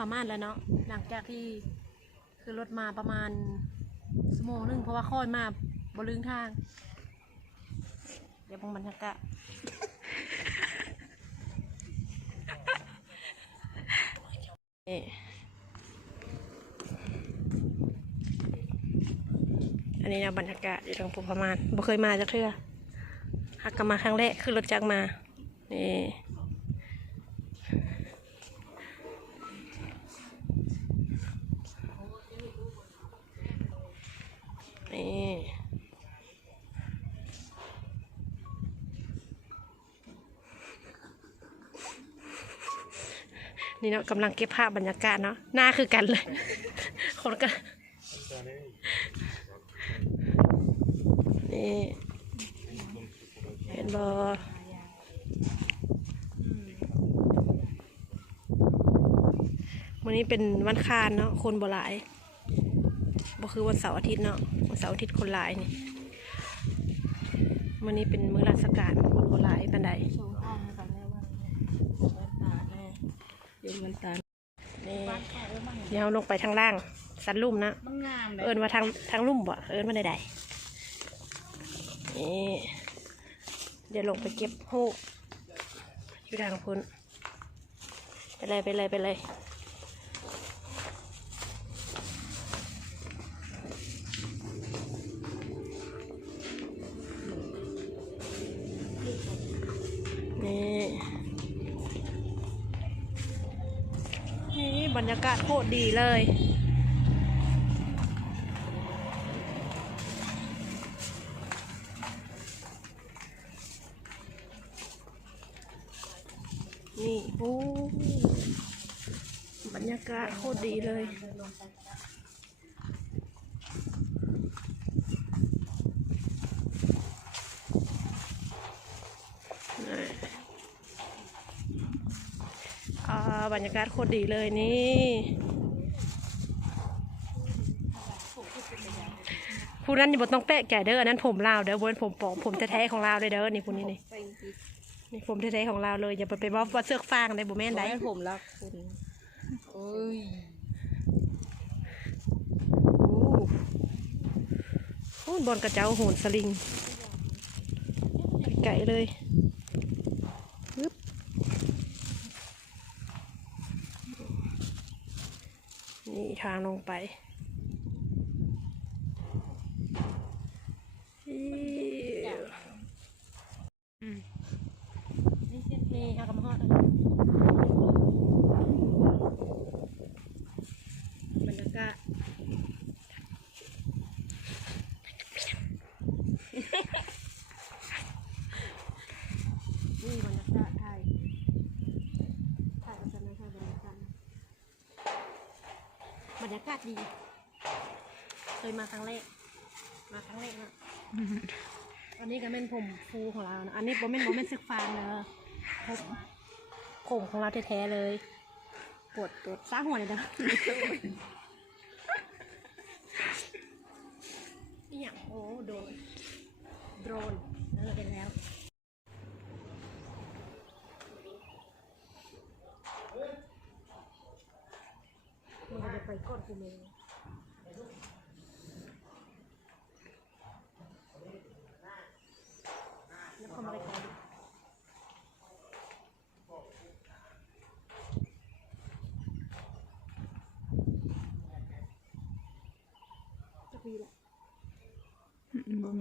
ผู้าม่านแล้วเนาะหลังจากที่คือรถมาประมาณชั่วโมงหนึงเพราะว่าค่อยมาบลึงทาง เดี๋ยวเบงบรรยากาศอันนี้นะบรรยากาศอยู่ทางภูพมานบ่เคยมาจากเทื่อหักกลับมาครั้งแรกขึ้นรถจักรมานี่ นี่นี่เนาะกำลังเก็บภาพบรรยากาศเนาะหน้าคือกันเลย คนกันนี่เห็นบอวันนี้เป็นวันคานเนาะคนบ่หลายบ่คือวันเสาร์อาทิตย์เนาะ เสาร์อาทิตย์คนหลายนี่วันนี้เป็นมื้อราชการคนบ่หลายปานใดชมห้องให้ก่อนได้ว่าเงินตาแน่เดี๋ยวเงินตานี่บ้านแค่เออมันเดี๋ยวลงไปทางล่าง สันลุ่มนะมันงามเลยเอินมาทางทางลุ่มบ่เอินมาใดๆนี่เดี๋ยวลงไปเก็บหูกอยู่ทางพุ้นไปเลยไปเลยไปเลย รรยากาศโคตรดีเลย นี่โอ้บรรยากาศโคตรดีเลย นี่อ่า บรรยากาศโคตรดีเลยนี่ผู้นั้นอย่าบต้องแปะแก่เด้ออันนั้นผมลาวเด้อบนผมปลอมผมแท้ๆของลาวเลยเด้อนี่ผู้นี้นี่ไปอีกนี่ผมแท้ๆของเราเลยอย่าไปไปบอว่าเสือกฟางได้บ่แม่นได้ได้ผมรักคุณโอ้ยโอ้บอลกระเจ้าโหนสลิงไก่เลยปึ๊บ นี่ทางลงไปอิ๊วอืมนี่เส้นนี่เอากระมาฮอดแล้วบรรยากาศ นี่บรรยากาศไทยถ่ายกันนะถ่ายบรรยากาศนะ บรรยากาศดี เคยมาครั้งแรก มาครั้งแรกนะอันนี้ก็เป็นผมฟูของเรานะอันนี้โบเมนโบเมนซึกฟางเนอะผมผมของเราแท้ๆเลย ปวดปวดซ่าหัวเลยนะอหย่างโอ้โดนโดรนเออเป็นแล้ว มันก็ จะไปก้อนกูเม